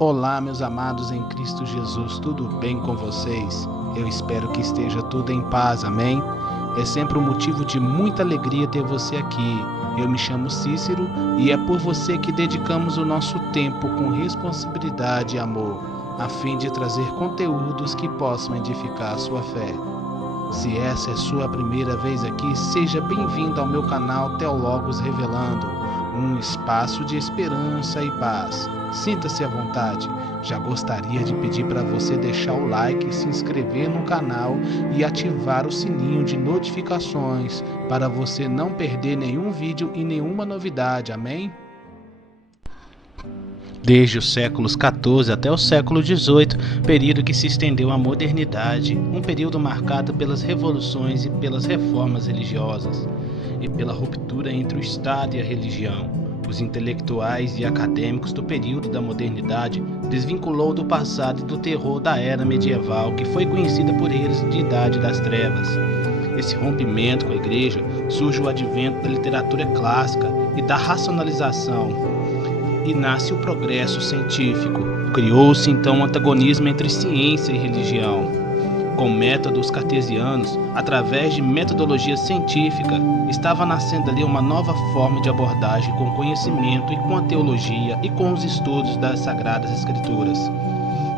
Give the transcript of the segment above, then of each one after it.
Olá, meus amados em Cristo Jesus, tudo bem com vocês? Eu espero que esteja tudo em paz, amém? É sempre um motivo de muita alegria ter você aqui. Eu me chamo Cícero e é por você que dedicamos o nosso tempo com responsabilidade e amor, a fim de trazer conteúdos que possam edificar a sua fé. Se essa é sua primeira vez aqui, seja bem-vindo ao meu canal Teólogos Revelando, um espaço de esperança e paz. Sinta-se à vontade. Já gostaria de pedir para você deixar o like, se inscrever no canal e ativar o sininho de notificações para você não perder nenhum vídeo e nenhuma novidade, amém? Desde os séculos XIV até o século XVIII, período que se estendeu à modernidade, um período marcado pelas revoluções e pelas reformas religiosas, e pela ruptura entre o Estado e a religião. Os intelectuais e acadêmicos do período da modernidade desvinculou do passado e do terror da era medieval, que foi conhecida por eles de Idade das Trevas. Esse rompimento com a igreja surge o advento da literatura clássica e da racionalização, e nasce o progresso científico. Criou-se então um antagonismo entre ciência e religião. Com métodos cartesianos, através de metodologia científica, estava nascendo ali uma nova forma de abordagem com o conhecimento e com a teologia e com os estudos das Sagradas Escrituras.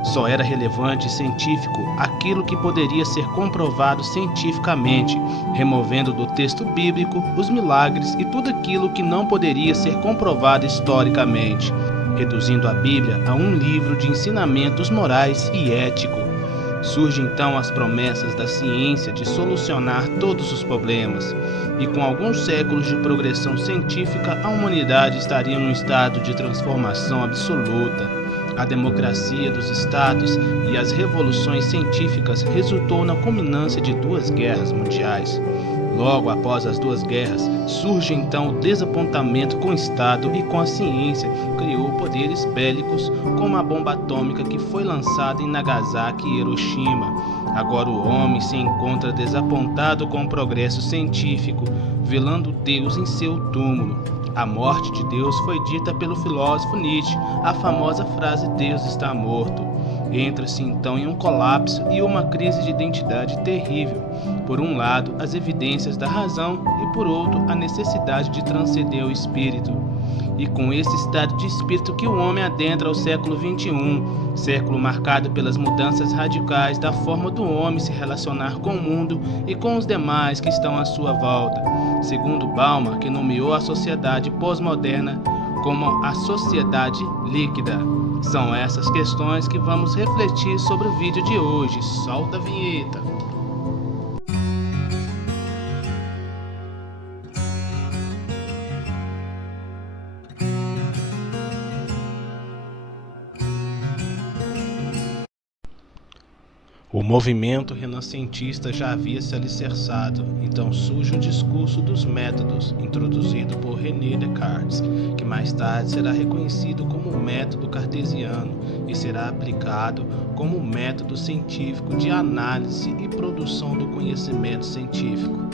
Só era relevante e científico aquilo que poderia ser comprovado cientificamente, removendo do texto bíblico os milagres e tudo aquilo que não poderia ser comprovado historicamente, reduzindo a Bíblia a um livro de ensinamentos morais e ético. Surgem então as promessas da ciência de solucionar todos os problemas, e com alguns séculos de progressão científica, a humanidade estaria num estado de transformação absoluta. A democracia dos estados e as revoluções científicas resultou na culminância de duas guerras mundiais. Logo após as duas guerras, surge então o desapontamento com o Estado e com a ciência, criou poderes bélicos como a bomba atômica que foi lançada em Nagasaki e Hiroshima. Agora o homem se encontra desapontado com o progresso científico, velando Deus em seu túmulo. A morte de Deus foi dita pelo filósofo Nietzsche, a famosa frase "Deus está morto". Entra-se então em um colapso e uma crise de identidade terrível. Por um lado, as evidências da razão e por outro, a necessidade de transcender o espírito. E com esse estado de espírito que o homem adentra o século XXI, século marcado pelas mudanças radicais da forma do homem se relacionar com o mundo e com os demais que estão à sua volta. Segundo Bauman, que nomeou a sociedade pós-moderna como a sociedade líquida. São essas questões que vamos refletir sobre o vídeo de hoje. Solta a vinheta. O movimento renascentista já havia se alicerçado, então surge o discurso dos métodos, introduzido por René Descartes, que mais tarde será reconhecido como o método cartesiano e será aplicado como o método científico de análise e produção do conhecimento científico.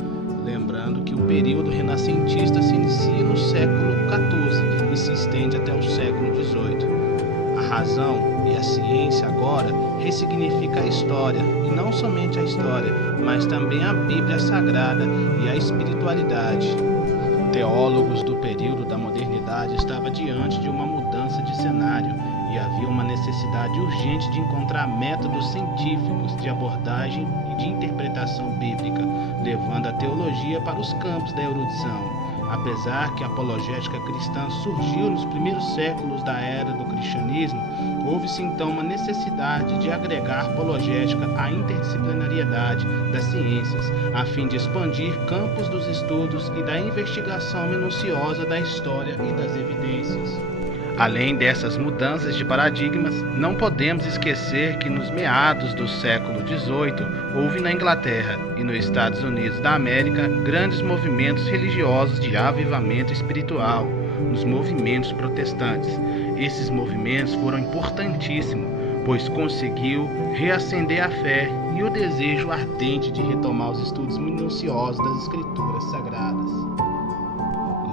Lembrando que o período renascentista se inicia no século XIV e se estende até o século XVIII. A razão e a ciência agora ressignifica a história, e não somente a história, mas também a Bíblia Sagrada e a espiritualidade. Teólogos do período da modernidade estavam diante de uma mudança de cenário e havia uma necessidade urgente de encontrar métodos científicos de abordagem e de interpretação bíblica, levando a teologia para os campos da erudição. Apesar que a apologética cristã surgiu nos primeiros séculos da era do cristianismo, houve-se então uma necessidade de agregar apologética à interdisciplinariedade das ciências, a fim de expandir campos dos estudos e da investigação minuciosa da história e das evidências. Além dessas mudanças de paradigmas, não podemos esquecer que nos meados do século XVIII houve na Inglaterra e nos Estados Unidos da América grandes movimentos religiosos de avivamento espiritual, nos movimentos protestantes. Esses movimentos foram importantíssimos, pois conseguiu reacender a fé e o desejo ardente de retomar os estudos minuciosos das Escrituras Sagradas.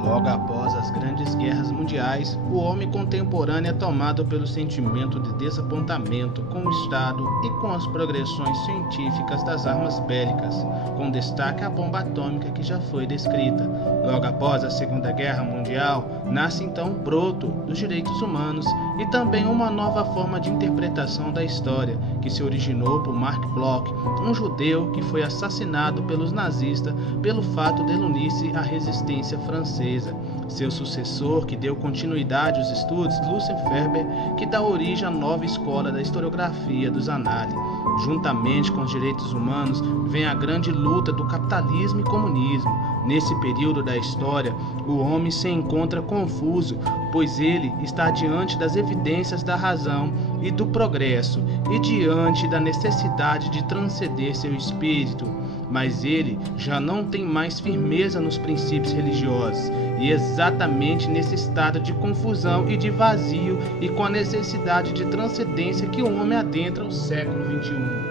Logo após as grandes guerras mundiais, o homem contemporâneo é tomado pelo sentimento de desapontamento com o Estado e com as progressões científicas das armas bélicas, com destaque à bomba atômica que já foi descrita. Logo após a Segunda Guerra Mundial, nasce então o broto dos direitos humanos e também uma nova forma de interpretação da história, que se originou por Marc Bloch, um judeu que foi assassinado pelos nazistas pelo fato de ele unir-se à resistência francesa. Seu sucessor, que deu continuidade aos estudos, Lucien Febvre, que dá origem à nova escola da historiografia dos análises. Juntamente com os direitos humanos, vem a grande luta do capitalismo e comunismo. Nesse período da história, o homem se encontra confuso, pois ele está diante das evidências da razão e do progresso e diante da necessidade de transcender seu espírito. Mas ele já não tem mais firmeza nos princípios religiosos, e exatamente nesse estado de confusão e de vazio e com a necessidade de transcendência que o homem adentra o século XXI.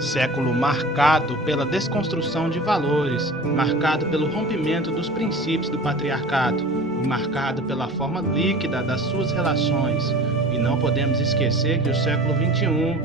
Século marcado pela desconstrução de valores, marcado pelo rompimento dos princípios do patriarcado, e marcado pela forma líquida das suas relações. E não podemos esquecer que o século XXI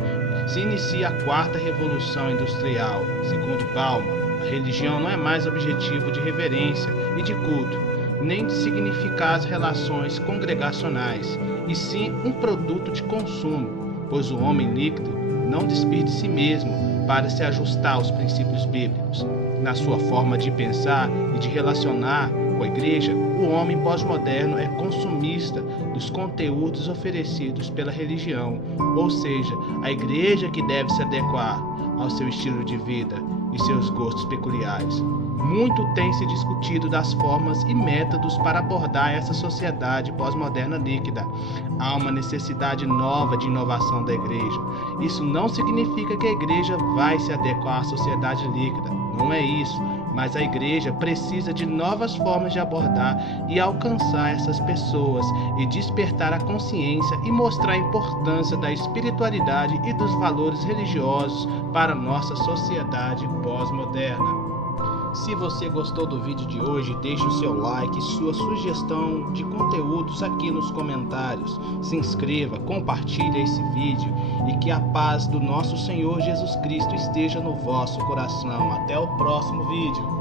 se inicia a quarta revolução industrial. Segundo Bauman, a religião não é mais objetivo de reverência e de culto, nem de significar as relações congregacionais, e sim um produto de consumo, pois o homem líquido não despide de si mesmo para se ajustar aos princípios bíblicos. Na sua forma de pensar e de relacionar com a igreja, o homem pós-moderno é consumista dos conteúdos oferecidos pela religião, ou seja, a igreja que deve se adequar ao seu estilo de vida e seus gostos peculiares. Muito tem se discutido das formas e métodos para abordar essa sociedade pós-moderna líquida. Há uma necessidade nova de inovação da igreja. Isso não significa que a igreja vai se adequar à sociedade líquida. Não é isso. Mas a igreja precisa de novas formas de abordar e alcançar essas pessoas e despertar a consciência e mostrar a importância da espiritualidade e dos valores religiosos para a nossa sociedade pós-moderna. Se você gostou do vídeo de hoje, deixe o seu like e sua sugestão de conteúdos aqui nos comentários. Se inscreva, compartilhe esse vídeo e que a paz do nosso Senhor Jesus Cristo esteja no vosso coração. Até o próximo vídeo.